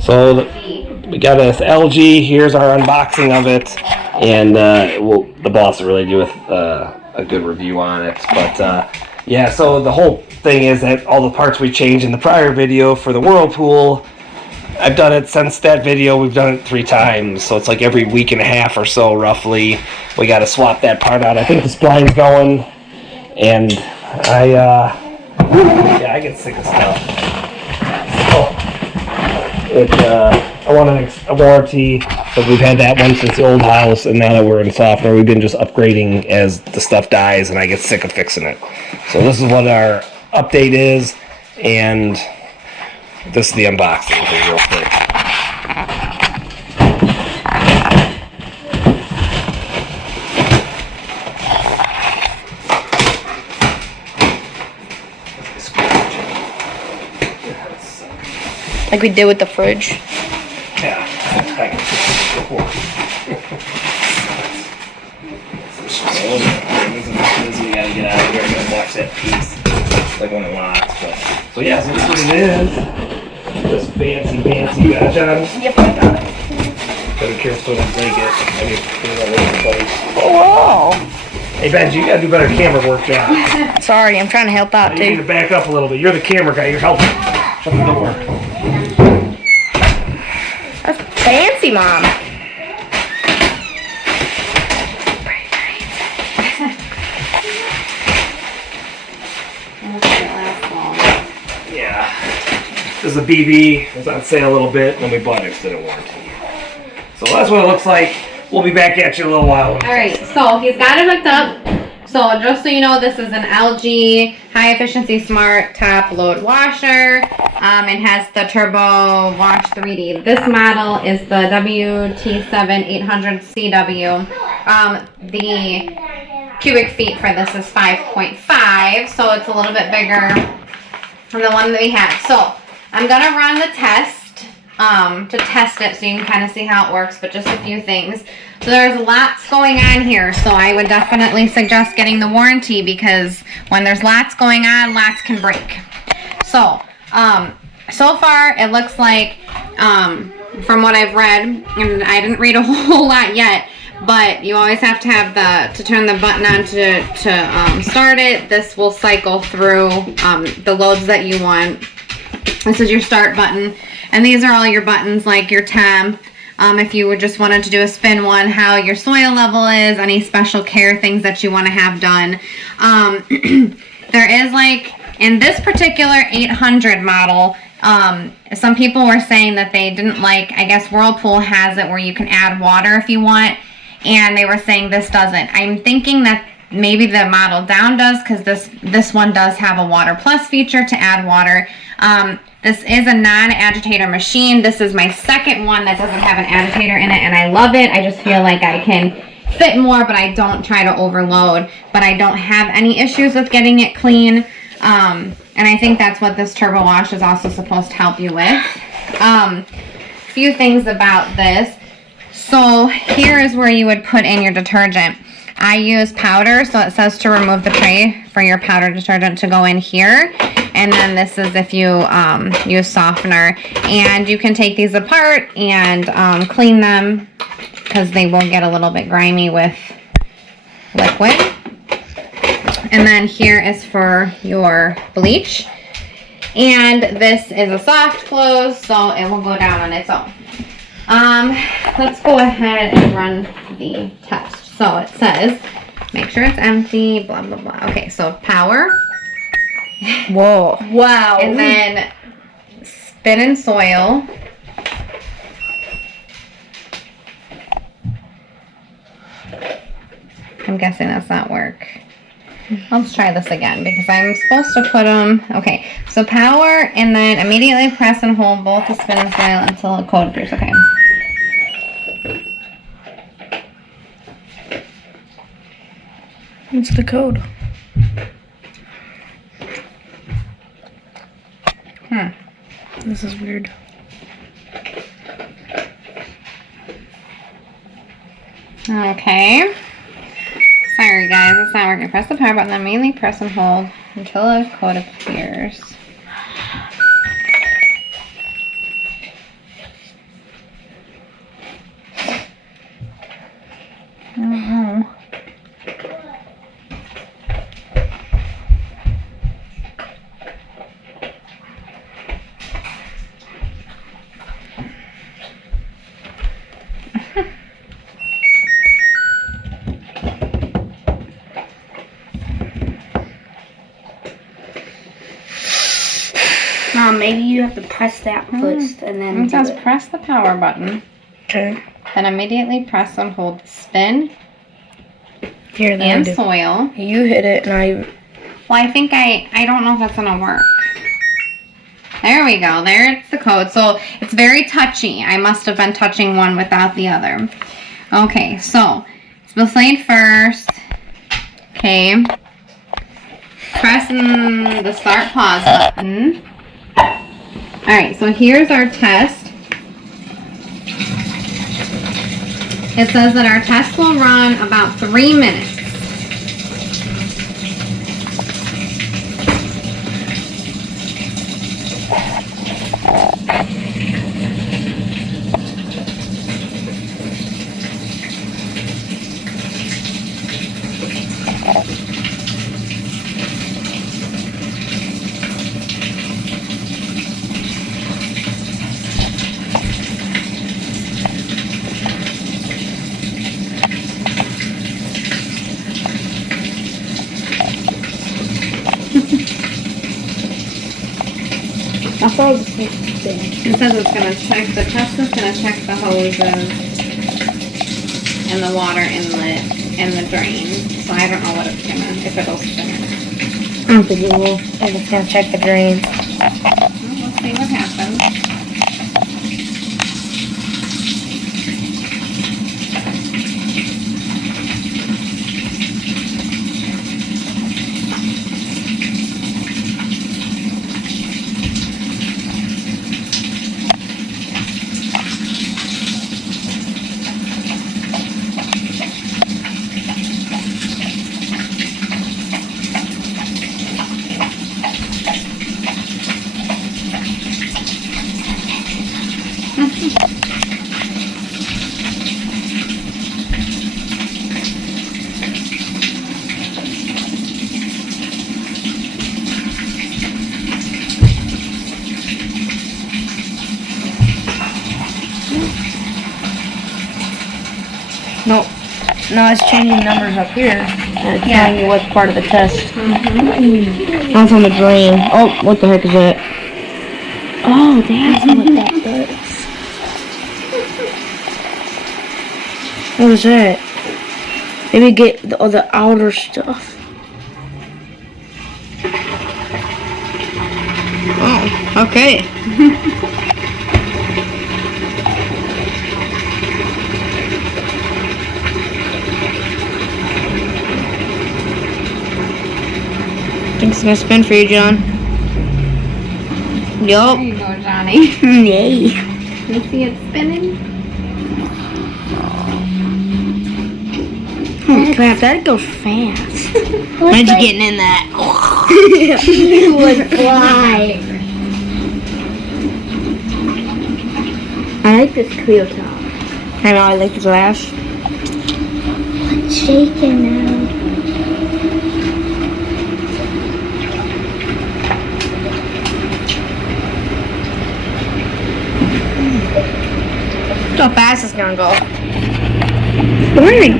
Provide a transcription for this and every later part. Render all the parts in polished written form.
So we got this LG. Here's our unboxing of it, and the boss will really do a good review on it. But yeah, so the whole thing is that all the parts we changed in the prior video for the Whirlpool, I've done it since that video. We've done it 3 times, so it's like every week and a half or so, roughly. We got to swap that part out. I think the spline's going, and I get sick of stuff. I want a warranty, but we've had that one since the old house, and now that we're in software, we've been just upgrading as the stuff dies, and I get sick of fixing it. So this is what our update is, and this is the unboxing real quick. Like we did with the fridge. Yeah, I can we gotta get out of here and watch that piece. It's like one of the locks, but so yeah, so that's what it is. This fancy you got it, John? Yep, I got it. Gotta be careful so I don't break it. I mean, put it all over the place. Oh wow. Hey Benji, you gotta do better camera work, John. Sorry, I'm trying to help out You need too. to back up a little bit. You're the camera guy, you're helping. Shut the door. That's fancy, Mom. Yeah. This is a BB. It's on sale a little bit, and we bought it extended warranty. So that's what it looks like. We'll be back at you in a little while. Alright, so he's got it hooked up. So just so you know, this is an LG high efficiency smart top load washer. It has the Turbo Wash 3D. This model is the WT7-800CW. The cubic feet for this is 5.5, so it's a little bit bigger than the one that we have. So I'm gonna run the test to test it so you can kind of see how it works, but just a few things. So there's lots going on here, so I would definitely suggest getting the warranty, because when there's lots going on, lots can break. So so far it looks like from what I've read, and I didn't read a whole lot yet, but you always have to have to turn the button on to start it. This will cycle through the loads that you want. This is your start button, and these are all your buttons, like your temp, if you would just wanted to do a spin one, how your soil level is, any special care things that you want to have done. There is, like, in this particular 800 model, some people were saying that they didn't like, I guess Whirlpool has it where you can add water if you want, and they were saying this doesn't. I'm thinking that maybe the model down does, because this one does have a water plus feature to add water. This is a non-agitator machine. This is my second one that doesn't have an agitator in it, and I love it. I just feel like I can fit more, but I don't try to overload. But I don't have any issues with getting it clean. And I think that's what this Turbo Wash is also supposed to help you with. Few things about this. So here is where you would put in your detergent. I use powder, so it says to remove the tray for your powder detergent to go in here. And then this is if you use softener. And you can take these apart and clean them, because they will get a little bit grimy with liquid. And then here is for your bleach. And this is a soft close, so it will go down on its own. Let's go ahead and run the test. So it says, make sure it's empty, blah, blah, blah. Okay, so power. Whoa. Wow. And then spin and soil. I'm guessing that's not work. Let's try this again, because I'm supposed to put them. Okay, so power, and then immediately press and hold both the spin and soil until a code appears. Okay. What's the code? This is weird. Okay. Sorry guys, it's not working. Press the power button, then immediately press and hold until a code appears. maybe you have to press that first and then It says press the power button. Okay. Then immediately press and hold the spin Here, then and I do. soil. You hit it, and I. Well, I think I don't know if that's gonna work. There we go. There's the code. So it's very touchy. I must have been touching one without the other. Okay, so it's played first. Okay. Pressing the start pause button. Alright, so here's our test. It says that our test will run about 3 minutes. I thought it was supposed to spin. It says it's going to check, the test is going to check the hoses and the water inlet and the drain. So I don't know what it's going to, if it'll spin or not. I don't think it will. I'm just gonna check the drain. Well, we'll see what happens. No. No, it's changing numbers up here. And it's Yeah. telling you what's part of the test. That's on the drain. Oh, what the heck is that? Oh, that's what that does. What is that? Maybe get the outer stuff. Oh, okay. Think it's gonna spin for you, John. Yup. There you go, Johnny. Yay. You see it spinning? Oh crap, that goes fast. Imagine getting in that. You would fly. I like this Cleo top. I know, I like the glass. It's shaking now. Look how fast it's gonna go. We're like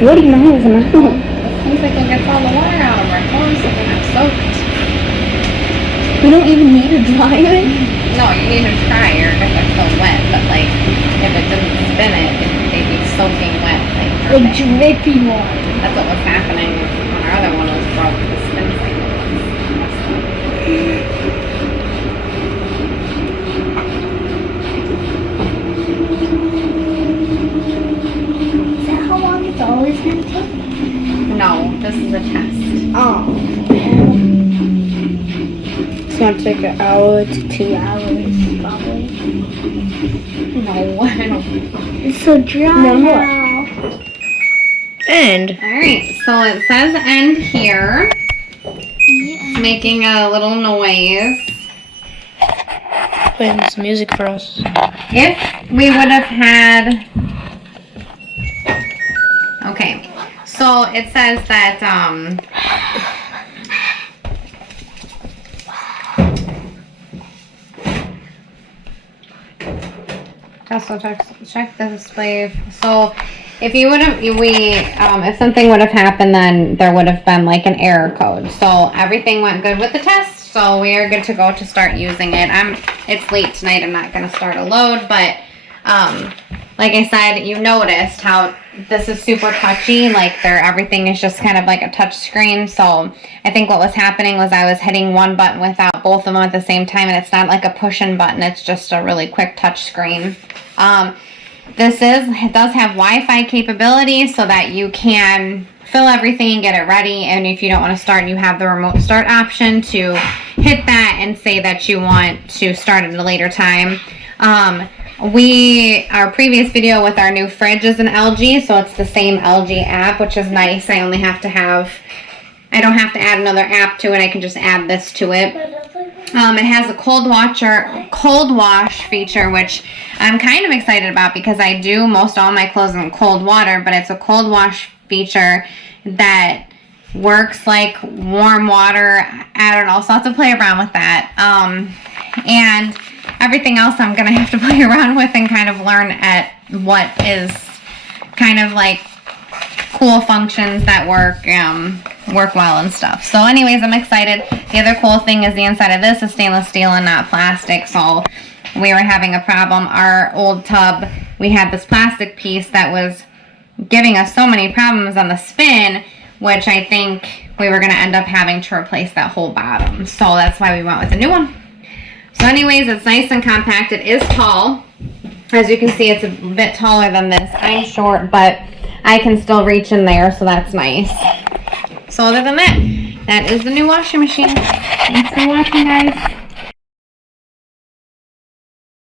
40 miles an hour. Seems like it gets all the water out of our clothes so they're not soaked. We don't even need to dry it. No, you need a dryer if it's still wet, but like, if it didn't spin it, they'd be soaking wet. Like Like drippy water. that's what was happening when our other one was broke. The spin cycle was. Is that how long it's always gonna take? No, this is a test. Oh. It's gonna take an hour to 2 hours, probably. No, I don't. It's so dry No, what? now. And Alright, so it says end here. It's making a little noise. playing some music for us. If we would have had. Okay, so it says that, also check the display. So if you would have, if something would have happened, then there would have been like an error code. So everything went good with the test. so we are good to go to start using it. It's late tonight. I'm not going to start a load, but like I said, you noticed how this is super touchy. Like everything is just kind of like a touch screen. So I think what was happening was I was hitting one button without both of them at the same time, and it's not like a push-in button. It's just a really quick touch screen. It does have Wi-Fi capability so that you can fill everything and get it ready. And if you don't want to start, you have the remote start option to hit that and say that you want to start at a later time. Our previous video with our new fridge is an LG, so it's the same LG app, which is nice. I don't have to add another app to it. I can just add this to it. It has a cold wash feature, which I'm kind of excited about because I do most all my clothes in cold water, but it's a cold wash feature that works like warm water. I don't know, so I'll have to play around with that. And everything else I'm gonna have to play around with and kind of learn at what is kind of like cool functions that work well and stuff. So anyways, I'm excited. The other cool thing is the inside of this is stainless steel and not plastic. So we were having a problem. Our old tub, we had this plastic piece that was giving us so many problems on the spin, which I think we were going to end up having to replace that whole bottom. So that's why we went with a new one. So anyways, it's nice and compact. It is tall. As you can see, it's a bit taller than this. I'm short, but I can still reach in there, so that's nice. So other than that, that is the new washing machine. Thanks for watching, guys.